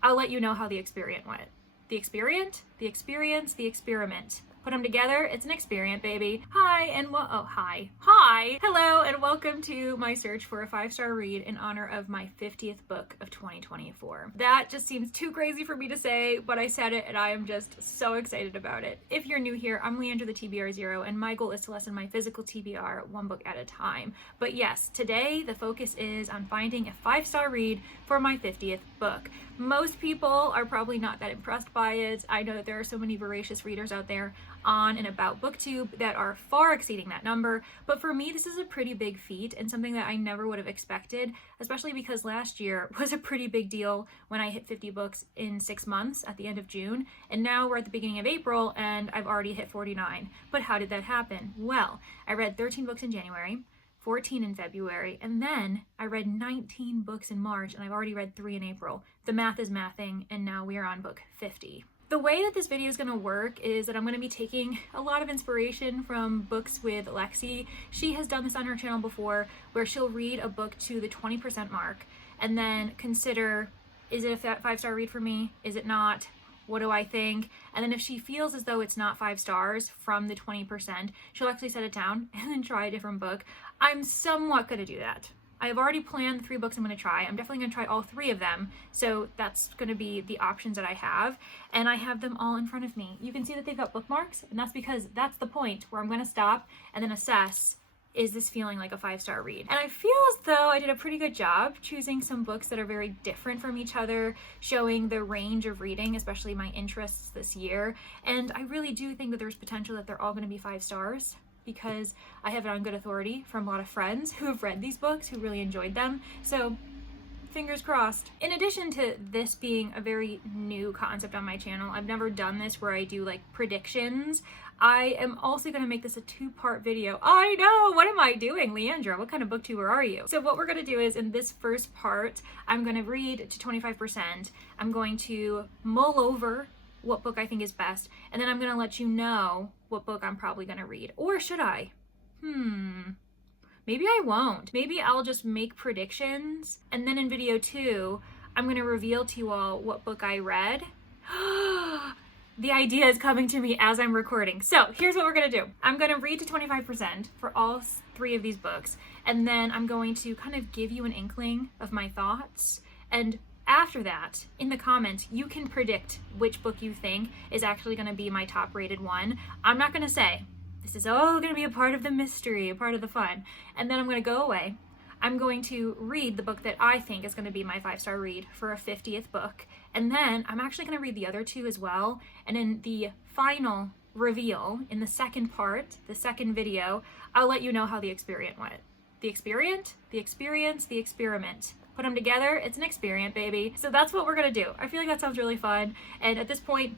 I'll let you know how the experiment went. The experiment? The experience, the experiment. Put them together, it's an experiment, baby. Hi, hello, and welcome to my search for a 5-star read in honor of my 50th book of 2024. That just seems too crazy for me to say, but I said it and I am just so excited about it. If you're new here, I'm Leandra the TBR Zero, and my goal is to lessen my physical TBR one book at a time. But yes, today the focus is on finding a 5-star read for my 50th book. Most people are probably not that impressed by it. I know that there are so many voracious readers out there on and about booktube that are far exceeding that number, but for me this is a pretty big feat and something that I never would have expected, especially because last year was a pretty big deal when I hit 50 books in 6 months at the end of June, and now we're at the beginning of April and I've already hit 49. But how did that happen? Well, I read 13 books in January, 14 in February, and then I read 19 books in March, and I've already read 3 in April. The math is mathing, and now we are on book 50. The way that this video is going to work is that I'm going to be taking a lot of inspiration from books with Lexie. She has done this on her channel before, where she'll read a book to the 20% mark and then consider, is it a 5-star read for me? Is it not? What do I think? And then if she feels as though it's not 5 stars from the 20%, she'll actually set it down and then try a different book. I'm somewhat going to do that. I have already planned the 3 books I'm going to try. I'm definitely going to try all 3 of them. So that's going to be the options that I have. And I have them all in front of me. You can see that they've got bookmarks, and that's because that's the point where I'm going to stop and then assess, is this feeling like a 5-star read? And I feel as though I did a pretty good job choosing some books that are very different from each other, showing the range of reading, especially my interests this year. And I really do think that there's potential that they're all going to be 5 stars. Because I have it on good authority from a lot of friends who have read these books, who really enjoyed them. So fingers crossed. In addition to this being a very new concept on my channel, I've never done this where I do like predictions. I am also going to make this a 2-part video. I know, what am I doing, Leandra? What kind of booktuber are you? So what we're going to do is, in this first part, I'm going to read to 25%. I'm going to mull over what book I think is best, and then I'm going to let you know what book I'm probably going to read. Or should I? Maybe I won't. Maybe I'll just make predictions, and then in video 2, I'm going to reveal to you all what book I read. The idea is coming to me as I'm recording. So here's what we're going to do. I'm going to read to 25% for all 3 of these books, and then I'm going to kind of give you an inkling of my thoughts, and after that, in the comments, you can predict which book you think is actually going to be my top rated one. I'm not going to say, this is all going to be a part of the mystery, a part of the fun. And then I'm going to go away. I'm going to read the book that I think is going to be my 5-star read for a 50th book. And then I'm actually going to read the other 2 as well. And in the final reveal, in the second part, the second video, I'll let you know how the experiment went. The experiment, the experience, the experiment. Put them together, it's an experiment, baby. So that's what we're gonna do. I feel like that sounds really fun. And at this point,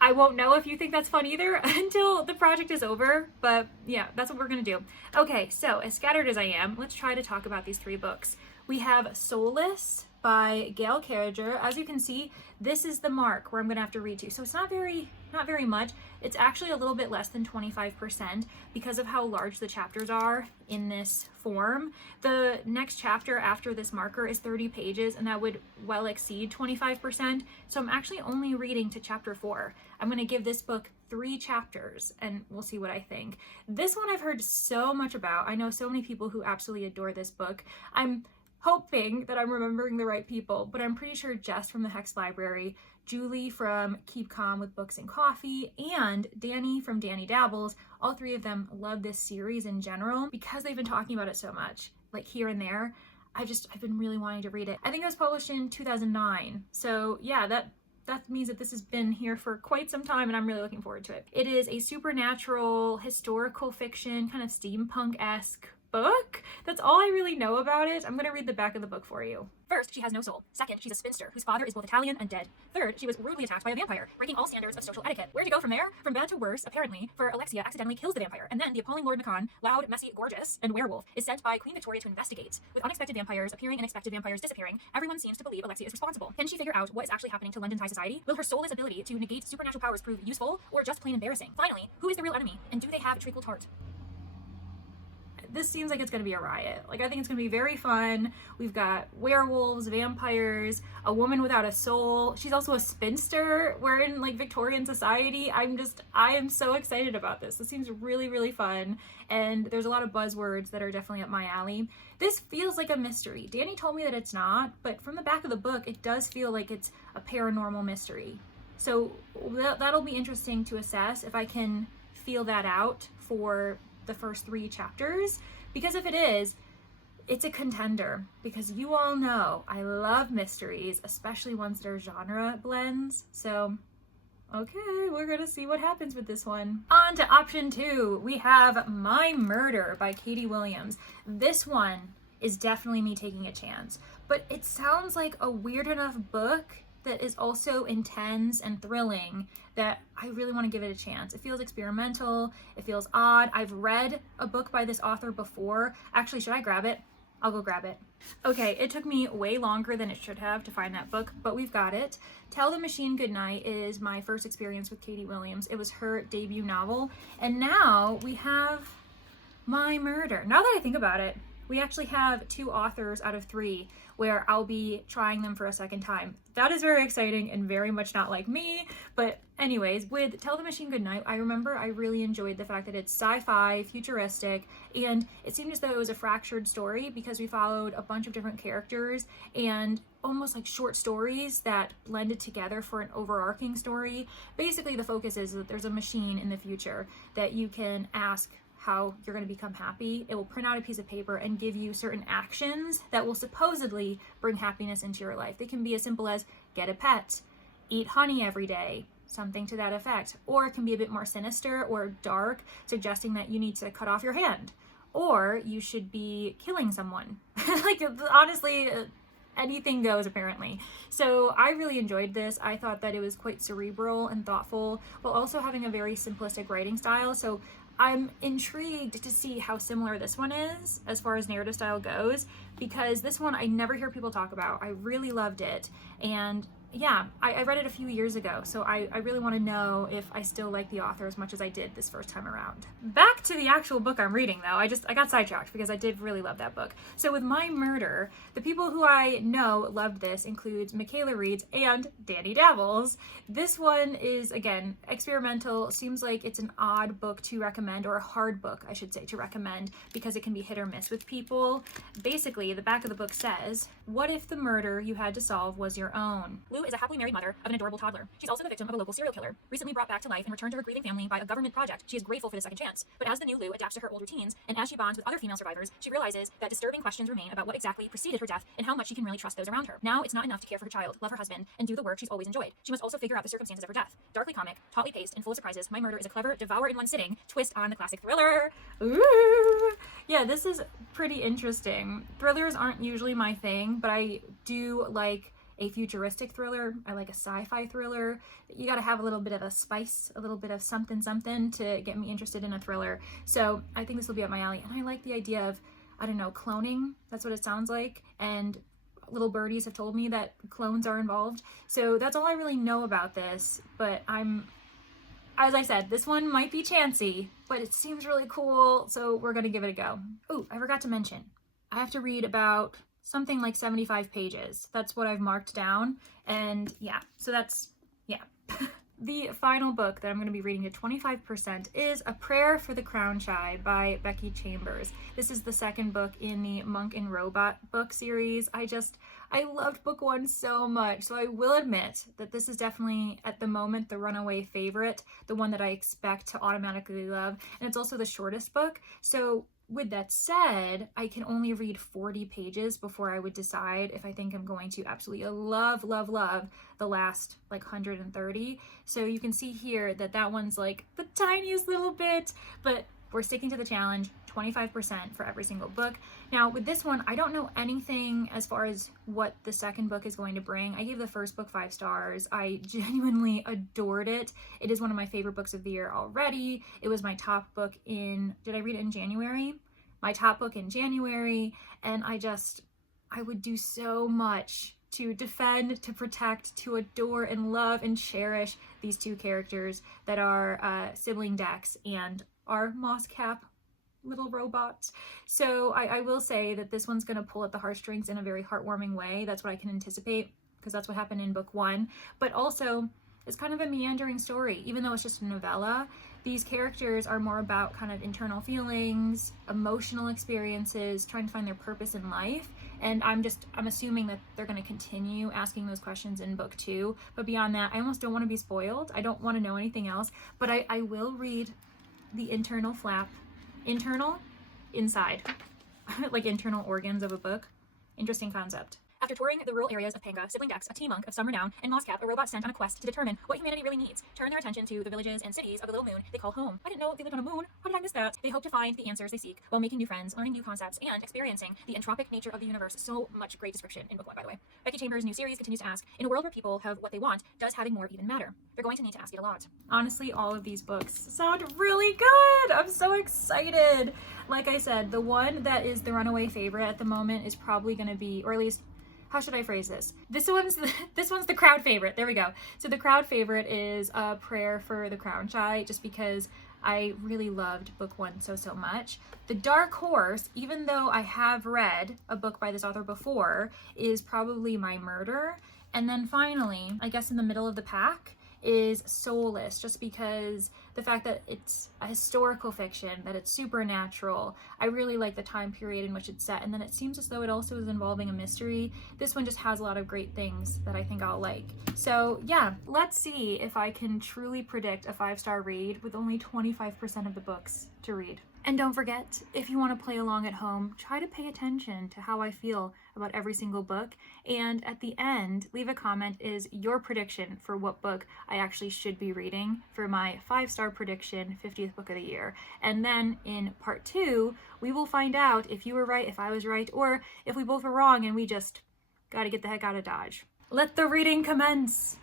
I won't know if you think that's fun either until the project is over. But yeah, that's what we're gonna do. Okay, so as scattered as I am, let's try to talk about these 3 books. We have Soulless by Gail Carriger. As you can see, this is the mark where I'm gonna have to read to. So it's not very much. It's actually a little bit less than 25% because of how large the chapters are in this form. The next chapter after this marker is 30 pages, and that would well exceed 25%. So I'm actually only reading to chapter 4. I'm gonna give this book 3 chapters and we'll see what I think. This one I've heard so much about. I know so many people who absolutely adore this book. I'm hoping that I'm remembering the right people, but I'm pretty sure Jess from the Hex Library, Julie from Keep Calm with Books and Coffee, and Danny from Danny Dabbles, all 3 of them love this series in general because they've been talking about it so much, like here and there. I've been really wanting to read it. I think it was published in 2009. So yeah, that means that this has been here for quite some time, and I'm really looking forward to it. It is a supernatural, historical fiction, kind of steampunk-esque book. That's all I really know about it. I'm gonna read the back of the book for you. First, she has no soul. Second, she's a spinster whose father is both Italian and dead. Third, she was rudely attacked by a vampire, breaking all standards of social etiquette. Where to go from there? From bad to worse, apparently, for Alexia accidentally kills the vampire, and then the appalling Lord Macon, loud, messy, gorgeous, and werewolf, is sent by Queen Victoria to investigate. With unexpected vampires appearing and expected vampires disappearing, everyone seems to believe Alexia is responsible. Can she figure out what is actually happening to London's high society? Will her soulless ability to negate supernatural powers prove useful, or just plain embarrassing? Finally, who is the real enemy, and do they have a treacle tart? this seems like it's going to be a riot. Like, I think it's going to be very fun. We've got werewolves, vampires, a woman without a soul. She's also a spinster. We're in like Victorian society. I am so excited about this. This seems really, really fun. And there's a lot of buzzwords that are definitely up my alley. This feels like a mystery. Danny told me that it's not, but from the back of the book, it does feel like it's a paranormal mystery. So that'll be interesting to assess if I can feel that out for the first 3 chapters, because if it is, it's a contender, because you all know I love mysteries, especially ones that are genre blends. So okay, we're gonna see what happens with this one. On to option 2, we have My Murder by Katie Williams. This one is definitely me taking a chance, but it sounds like a weird enough book that is also intense and thrilling that I really want to give it a chance. It feels experimental, it feels odd. I've read a book by this author before. Actually, should I grab it? I'll go grab it. Okay, it took me way longer than it should have to find that book, but we've got it. Tell the Machine Goodnight is my first experience with Katie Williams. It was her debut novel, and now we have My Murder. Now that I think about it, we actually have 2 authors out of 3 where I'll be trying them for a second time. That is very exciting and very much not like me. But anyways, with Tell the Machine Goodnight, I remember I really enjoyed the fact that it's sci-fi, futuristic, and it seemed as though it was a fractured story because we followed a bunch of different characters and almost like short stories that blended together for an overarching story. Basically, the focus is that there's a machine in the future that you can ask how you're going to become happy. It will print out a piece of paper and give you certain actions that will supposedly bring happiness into your life. They can be as simple as get a pet, eat honey every day, something to that effect. Or it can be a bit more sinister or dark, suggesting that you need to cut off your hand, or you should be killing someone. Like, honestly, anything goes apparently. So I really enjoyed this. I thought that it was quite cerebral and thoughtful, while also having a very simplistic writing style. So I'm intrigued to see how similar this one is as far as narrative style goes, because this one I never hear people talk about. I really loved it. And yeah, I read it a few years ago, so I really want to know if I still like the author as much as I did this first time around. Back to the actual book I'm reading though. I got sidetracked because I did really love that book. So with My Murder, the people who I know loved this includes Michaela Reads and Danny Dabbles. This one is, again, experimental. Seems like it's an odd book to recommend, or a hard book, I should say, to recommend, because it can be hit or miss with people. Basically, the back of the book says, what if the murder you had to solve was your own? Lou is a happily married mother of an adorable toddler. She's also the victim of a local serial killer, recently brought back to life and returned to her grieving family by a government project. She is grateful for the second chance. But as the new Lou adapts to her old routines, and as she bonds with other female survivors, she realizes that disturbing questions remain about what exactly preceded her death and how much she can really trust those around her. Now it's not enough to care for her child, love her husband, and do the work she's always enjoyed. She must also figure out the circumstances of her death. Darkly comic, tautly paced, and full of surprises, My Murder is a clever, devour in one sitting twist on the classic thriller. Ooh! Yeah, this is pretty interesting. Thrillers aren't usually my thing, but I do like a futuristic thriller. I like a sci-fi thriller. You gotta have a little bit of a spice, a little bit of something to get me interested in a thriller. So I think this will be up my alley. And I like the idea of, I don't know, cloning. That's what it sounds like. And little birdies have told me that clones are involved. So that's all I really know about this. But as I said, this one might be chancy, but it seems really cool. So we're gonna give it a go. Oh, I forgot to mention, I have to read about something like 75 pages. That's what I've marked down. And yeah, so that's, yeah. The final book that I'm going to be reading at 25% is A Prayer for the Crown Shy by Becky Chambers. This is the second book in the Monk and Robot book series. I loved book 1 so much. So I will admit that this is definitely, at the moment, the runaway favorite, the one that I expect to automatically love. And it's also the shortest book. So with that said, I can only read 40 pages before I would decide if I think I'm going to absolutely love the last like 130. So you can see here that that one's like the tiniest little bit, but we're sticking to the challenge, 25% for every single book. Now with this one, I don't know anything as far as what the second book is going to bring. I gave the first book 5 stars. I genuinely adored it. It is one of my favorite books of the year already. It was my top book in, did I read it in January? My top book in January. And I would do so much to defend, to protect, to adore and love and cherish these 2 characters that are sibling Dex and our Moss Cap little robot. So I will say that this one's going to pull at the heartstrings in a very heartwarming way. That's what I can anticipate, because that's what happened in book 1. But also, it's kind of a meandering story. Even though it's just a novella, these characters are more about kind of internal feelings, emotional experiences, trying to find their purpose in life. And I'm assuming that they're going to continue asking those questions in book 2. But beyond that, I almost don't want to be spoiled. I don't want to know anything else. But I will read the internal flap. Internal? Inside. Like internal organs of a book. Interesting concept. After touring the rural areas of Panga, sibling Dex, a tea monk of some renown, and Moscap, a robot sent on a quest to determine what humanity really needs, turn their attention to the villages and cities of the little moon they call home. I didn't know they lived on a moon. How did I miss that? They hope to find the answers they seek while making new friends, learning new concepts, and experiencing the entropic nature of the universe. So much great description in book 1, by the way. Becky Chambers' new series continues to ask, in a world where people have what they want, does having more even matter? They're going to need to ask it a lot. Honestly, all of these books sound really good. I'm so excited. Like I said, the one that is the runaway favorite at the moment is probably going to be, or at least, how should I phrase this? This one's the crowd favorite. There we go. So the crowd favorite is A Prayer for the Crown Shy, just because I really loved book 1 so much. The dark horse, even though I have read a book by this author before, is probably My Murder. And then finally, I guess in the middle of the pack, is Soulless, just because the fact that it's a historical fiction, that it's supernatural. I really like the time period in which it's set, and then it seems as though it also is involving a mystery. This one just has a lot of great things that I think I'll like. So yeah, let's see if I can truly predict a 5-star read with only 25% of the books to read. And don't forget, if you want to play along at home, try to pay attention to how I feel about every single book. And at the end, leave a comment is your prediction for what book I actually should be reading for my 5-star prediction 50th book of the year. And then in part 2, we will find out if you were right, if I was right, or if we both were wrong and we just gotta get the heck out of Dodge. Let the reading commence!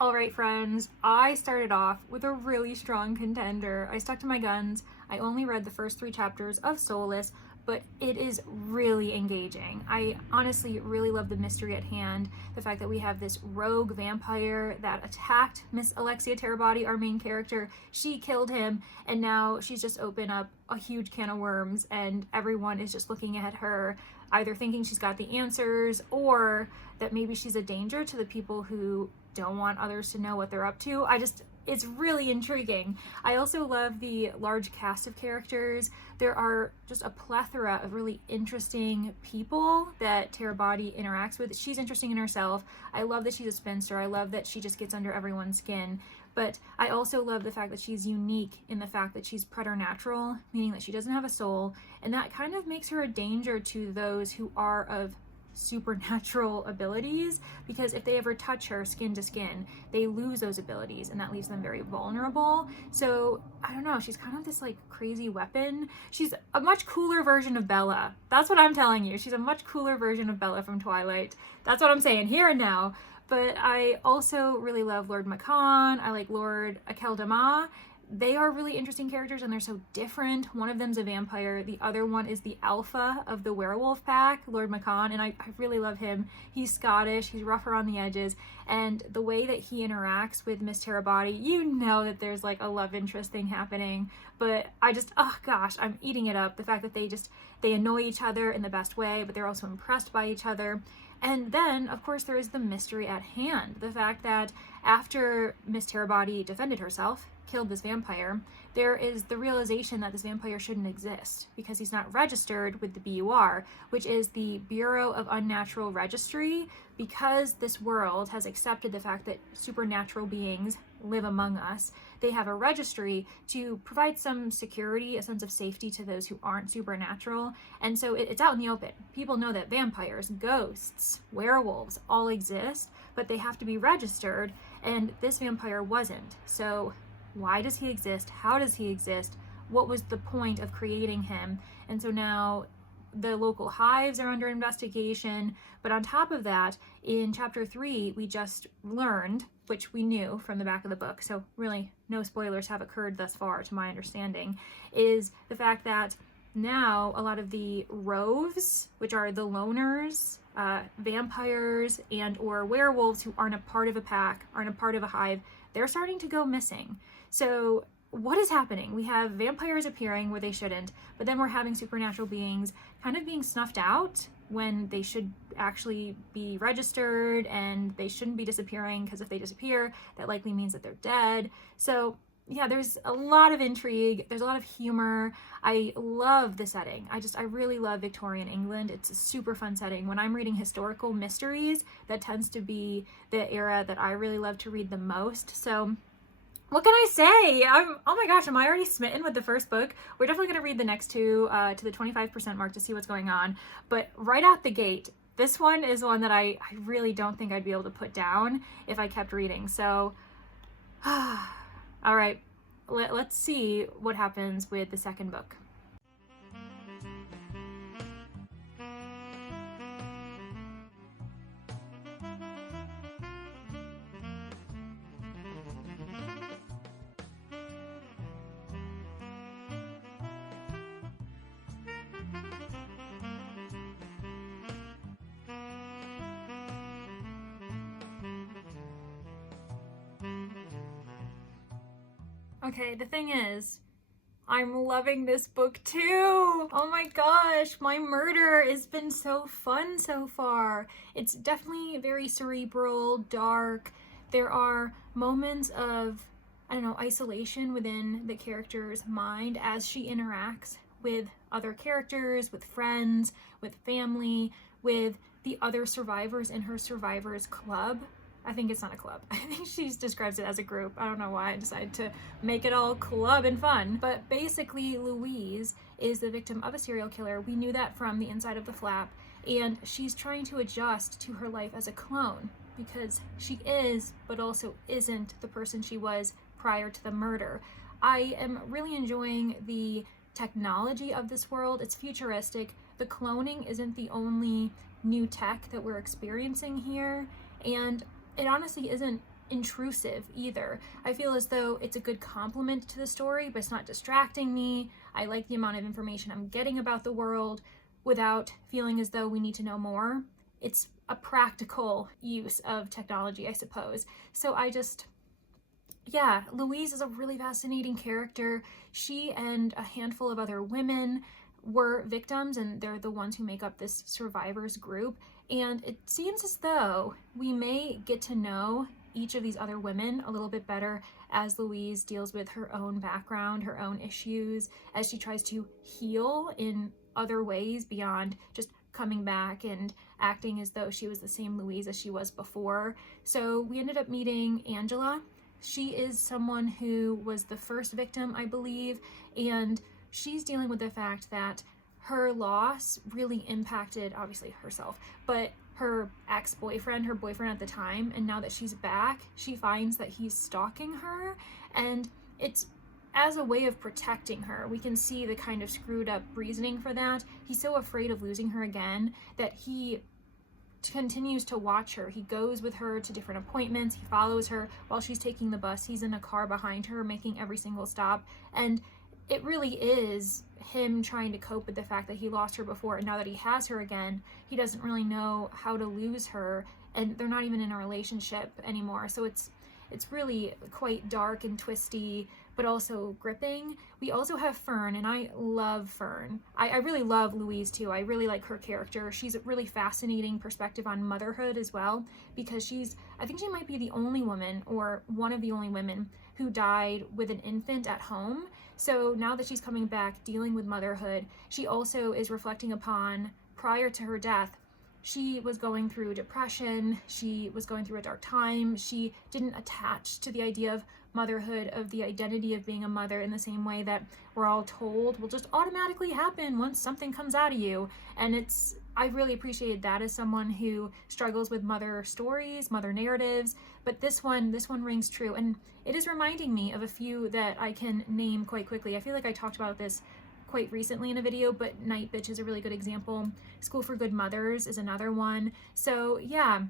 Alright friends, I started off with a really strong contender. I stuck to my guns. I only read the first 3 chapters of Soulless, but it is really engaging. I honestly really love the mystery at hand. The fact that we have this rogue vampire that attacked Miss Alexia Terabody, our main character. She killed him, and now she's just opened up a huge can of worms, and everyone is just looking at her, either thinking she's got the answers, or that maybe she's a danger to the people who don't want others to know what they're up to. It's really intriguing. I also love the large cast of characters. There are just a plethora of really interesting people that Terabody interacts with. She's interesting in herself. I love that she's a spinster. I love that she just gets under everyone's skin. But I also love the fact that she's unique in the fact that she's preternatural, meaning that she doesn't have a soul, and that kind of makes her a danger to those who are of supernatural abilities, because if they ever touch her skin to skin, they lose those abilities, and that leaves them very vulnerable. So I don't know, she's kind of this like crazy weapon. She's a much cooler version of Bella. That's what I'm telling you. She's a much cooler version of Bella from Twilight. That's what I'm saying here and now. But I also really love Lord Macan. I like Lord Akeldama. They are really interesting characters, and they're so different. One of them's a vampire. The other one is the alpha of the werewolf pack, Lord Macan, and I really love him. He's Scottish. He's rough around the edges, and the way that he interacts with Miss Terabody, you know that there's like a love interest thing happening. But oh gosh, I'm eating it up. The fact that they annoy each other in the best way, but they're also impressed by each other. And then, of course, there is the mystery at hand. The fact that after Miss Terabody defended herself, killed this vampire, there is the realization that this vampire shouldn't exist because he's not registered with the BUR, which is the Bureau of Unnatural Registry, because this world has accepted the fact that supernatural beings live among us. They have a registry to provide some security, a sense of safety to those who aren't supernatural. And so it's out in the open. People know that vampires, ghosts, werewolves all exist, but they have to be registered, and this vampire wasn't. So why does he exist? How does he exist? What was the point of creating him? And so now the local hives are under investigation. But on top of that, in chapter 3, we just learned, which we knew from the back of the book, so really no spoilers have occurred thus far to my understanding, is the fact that now a lot of the roves, which are the loners, vampires and or werewolves who aren't a part of a pack, aren't a part of a hive, they're starting to go missing. So what is happening? We have vampires appearing where they shouldn't, but then we're having supernatural beings kind of being snuffed out when they should actually be registered, and they shouldn't be disappearing, because if they disappear, that likely means that they're dead. So yeah, there's a lot of intrigue. There's a lot of humor. I love the setting. I really love Victorian England. It's a super fun setting. When I'm reading historical mysteries, that tends to be the era that I really love to read the most. So what can I say? Oh my gosh, am I already smitten with the first book? We're definitely going to read the next two to the 25% mark to see what's going on. But right out the gate, this one is one that I really don't think I'd be able to put down if I kept reading. So, all right, let's see what happens with the second book. Okay, the thing is, I'm loving this book too. Oh my gosh, my murder has been so fun so far. It's definitely very cerebral, dark. There are moments of, I don't know, isolation within the character's mind as she interacts with other characters, with friends, with family, with the other survivors in her survivors club. I think it's not a club. I think she describes it as a group. I don't know why I decided to make it all club and fun. But basically, Louise is the victim of a serial killer. We knew that from the inside of the flap. And she's trying to adjust to her life as a clone, because she is, but also isn't, the person she was prior to the murder. I am really enjoying the technology of this world. It's futuristic. The cloning isn't the only new tech that we're experiencing here. And it honestly isn't intrusive either. I feel as though it's a good complement to the story, but it's not distracting me. I like the amount of information I'm getting about the world without feeling as though we need to know more. It's a practical use of technology, I suppose. So yeah, Louise is a really fascinating character. She and a handful of other women were victims, and they're the ones who make up this survivors group. And it seems as though we may get to know each of these other women a little bit better as Louise deals with her own background, her own issues, as she tries to heal in other ways beyond just coming back and acting as though she was the same Louise as she was before. So we ended up meeting Angela. She is someone who was the first victim, I believe, and she's dealing with the fact that her loss really impacted, obviously, herself, but her ex-boyfriend, her boyfriend at the time, and now that she's back, she finds that he's stalking her, and it's as a way of protecting her. We can see the kind of screwed up reasoning for that. He's so afraid of losing her again that he continues to watch her. He goes with her to different appointments. He follows her while she's taking the bus. He's in a car behind her, making every single stop, and it really is him trying to cope with the fact that he lost her before, and now that he has her again, he doesn't really know how to lose her, and they're not even in a relationship anymore. So it's really quite dark and twisty, but also gripping. We also have Fern, and I love Fern. I really love Louise too. I really like her character. She's a really fascinating perspective on motherhood as well, because I think she might be the only woman, or one of the only women, who died with an infant at home. So now that she's coming back dealing with motherhood, she also is reflecting upon, prior to her death, she was going through depression, she was going through a dark time, she didn't attach to the idea of motherhood, of the identity of being a mother, in the same way that we're all told will just automatically happen once something comes out of you. And I really appreciated that as someone who struggles with mother stories, mother narratives, but this one rings true, and it is reminding me of a few that I can name quite quickly. I feel like I talked about this quite recently in a video, but Night Bitch is a really good example. School for Good Mothers is another one. So yeah.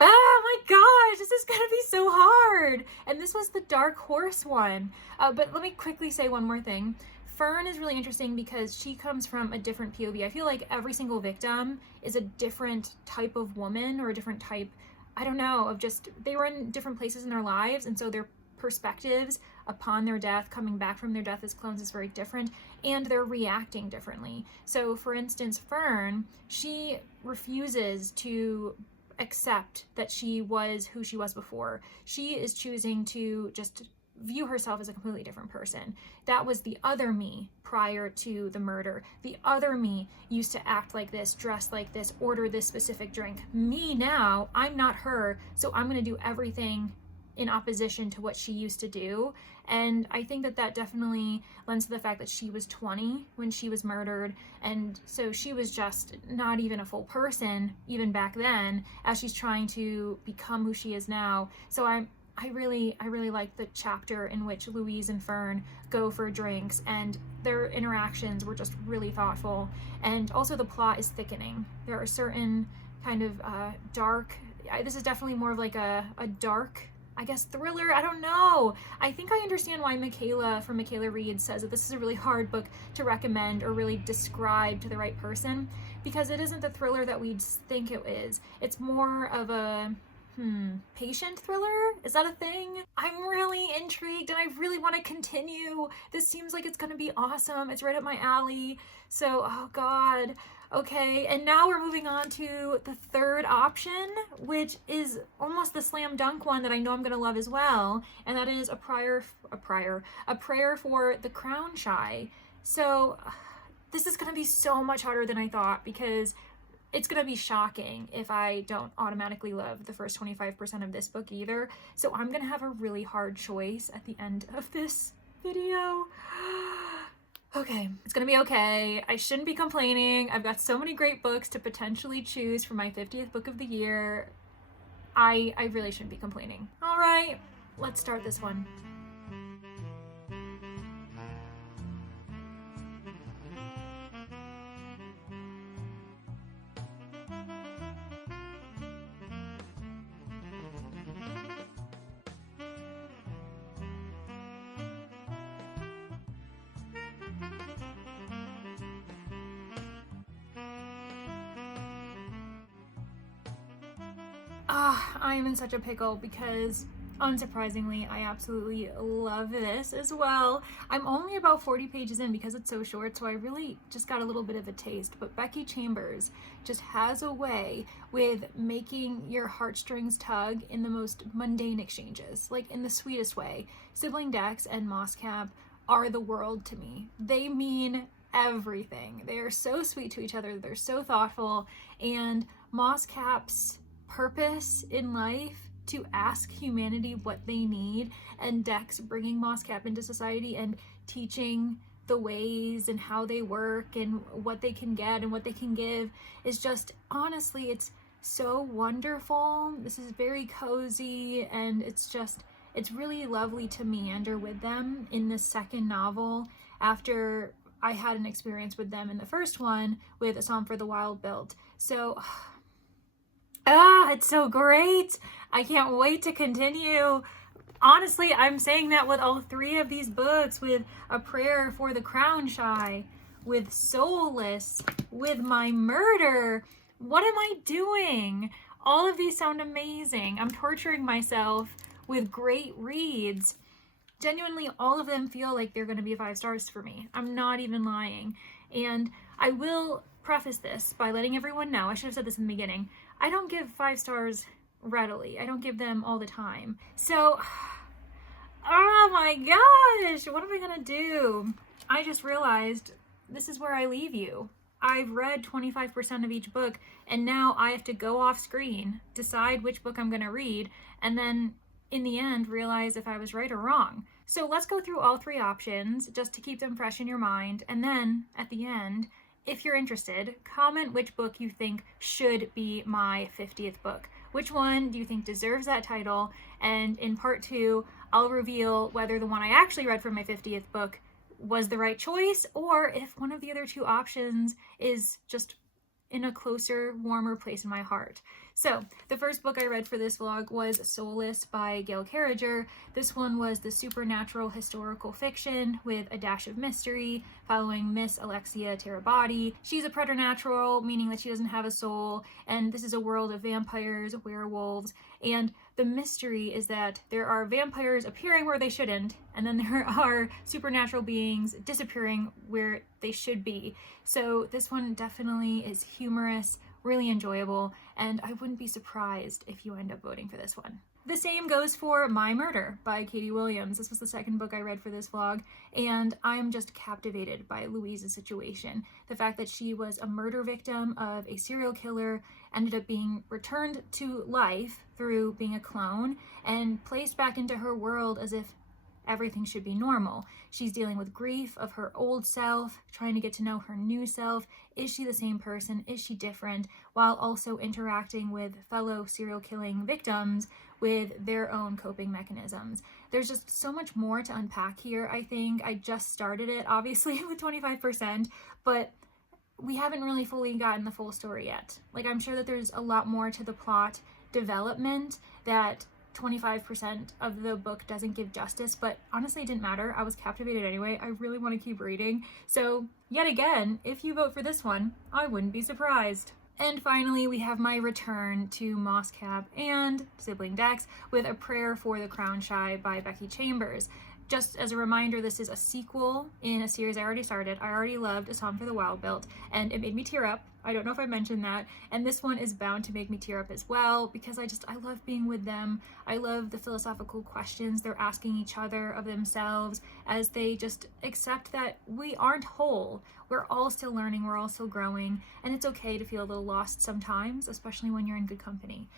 Oh my gosh, this is gonna be so hard. And this was the Dark Horse one. But let me quickly say one more thing. Fern is really interesting because she comes from a different POV. I feel like every single victim is a different type of woman, or a different type, I don't know, of just, they were in different places in their lives, and so their perspectives upon their death, coming back from their death as clones, is very different, and they're reacting differently. So for instance, Fern, she refuses to accept that she was who she was before. She is choosing to just view herself as a completely different person. That was the other me prior to the murder. The other me used to act like this, dress like this, order this specific drink. Me now, I'm not her, so I'm going to do everything in opposition to what she used to do. And I think that that definitely lends to the fact that she was 20 when she was murdered, and so she was just not even a full person even back then, as she's trying to become who she is now. So I really like the chapter in which Louise and Fern go for drinks, and their interactions were just really thoughtful. And also the plot is thickening. There are certain kind of dark, this is definitely more of like a dark, I guess, thriller. I don't know. I think I understand why Michaela from Michaela Reads says that this is a really hard book to recommend or really describe to the right person, because it isn't the thriller that we'd think it is. It's more of a patient thriller? Is that a thing? I'm really intrigued and I really want to continue. This seems like it's gonna be awesome. It's right up my alley. So, oh God. Okay, and now we're moving on to the third option, which is almost the slam dunk one that I know I'm gonna love as well, and that is a prayer for the Crown Shy. So this is gonna be so much harder than I thought, because it's gonna be shocking if I don't automatically love the first 25% of this book either. So I'm gonna have a really hard choice at the end of this video. Okay, it's gonna be okay. I shouldn't be complaining. I've got so many great books to potentially choose for my 50th book of the year. I really shouldn't be complaining. All right, let's start this one. I am in such a pickle because, unsurprisingly, I absolutely love this as well. I'm only about 40 pages in because it's so short, so I really just got a little bit of a taste. But Becky Chambers just has a way with making your heartstrings tug in the most mundane exchanges, like in the sweetest way. Sibling Dex and Mosscap are the world to me. They mean everything. They are so sweet to each other. They're so thoughtful. And Mosscap's purpose in life to ask humanity what they need, and Dex bringing Mosscap into society and teaching the ways and how they work and what they can get and what they can give, is just, honestly, it's so wonderful. This is very cozy, and it's really lovely to meander with them in the second novel after I had an experience with them in the first one with A Psalm for the Wild Built. So it's so great. I can't wait to continue. Honestly, I'm saying that with all three of these books, with A Prayer for the Crown Shy, with Soulless, with My Murder. What am I doing? All of these sound amazing. I'm torturing myself with great reads. Genuinely, all of them feel like they're going to be 5 stars for me. I'm not even lying. And I will preface this by letting everyone know, I should have said this in the beginning, I don't give 5 stars readily. I don't give them all the time. So, oh my gosh, what am I gonna do? I just realized this is where I leave you. I've read 25% of each book, and now I have to go off screen, decide which book I'm gonna read, and then in the end realize if I was right or wrong. So let's go through all 3 options just to keep them fresh in your mind, and then at the end, if you're interested, comment which book you think should be my 50th book. Which one do you think deserves that title? And in part 2, I'll reveal whether the one I actually read for my 50th book was the right choice, or if one of the other two options is just in a closer, warmer place in my heart. So the first book I read for this vlog was Soulless by Gail Carriger. This one was the supernatural historical fiction with a dash of mystery, following Miss Alexia Terabati. She's a preternatural, meaning that she doesn't have a soul, and this is a world of vampires, werewolves, and the mystery is that there are vampires appearing where they shouldn't, and then there are supernatural beings disappearing where they should be. So this one definitely is humorous, really enjoyable, and I wouldn't be surprised if you end up voting for this one. The same goes for My Murder by Katie Williams. This was the second book I read for this vlog, and I'm just captivated by Louise's situation. The fact that she was a murder victim of a serial killer, ended up being returned to life through being a clone, and placed back into her world as if everything should be normal. She's dealing with grief of her old self, trying to get to know her new self. Is she the same person? Is she different? While also interacting with fellow serial killing victims with their own coping mechanisms. There's just so much more to unpack here, I think. I just started it, obviously, with 25%, but we haven't really fully gotten the full story yet. Like, I'm sure that there's a lot more to the plot development that 25% of the book doesn't give justice, but honestly it didn't matter. I was captivated anyway. I really want to keep reading. So yet again, if you vote for this one, I wouldn't be surprised. And finally, we have my return to Moss Cap and Sibling Decks with A Prayer for the Crown Shy by Becky Chambers. Just as a reminder, this is a sequel in a series I already started. I already loved A Song for the Wild Built, and it made me tear up. I don't know if I mentioned that. And this one is bound to make me tear up as well, because I love being with them. I love the philosophical questions they're asking each other of themselves as they just accept that we aren't whole. We're all still learning, we're all still growing, and it's okay to feel a little lost sometimes, especially when you're in good company.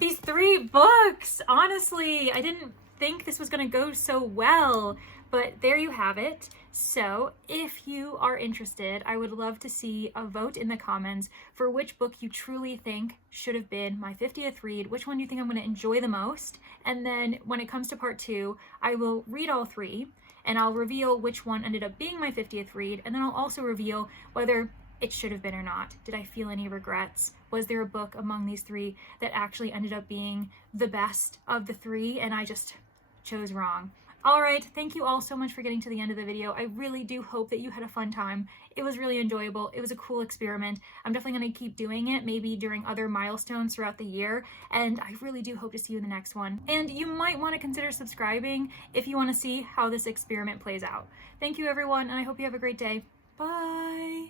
These 3 books! Honestly, I didn't think this was going to go so well, but there you have it. So if you are interested, I would love to see a vote in the comments for which book you truly think should have been my 50th read, which one do you think I'm going to enjoy the most, and then when it comes to part 2, I will read all 3 and I'll reveal which one ended up being my 50th read, and then I'll also reveal whether it should have been or not. Did I feel any regrets? Was there a book among these 3 that actually ended up being the best of the 3 and I just chose wrong? Alright, thank you all so much for getting to the end of the video. I really do hope that you had a fun time. It was really enjoyable. It was a cool experiment. I'm definitely going to keep doing it, maybe during other milestones throughout the year, and I really do hope to see you in the next one. And you might want to consider subscribing if you want to see how this experiment plays out. Thank you everyone, and I hope you have a great day. Bye!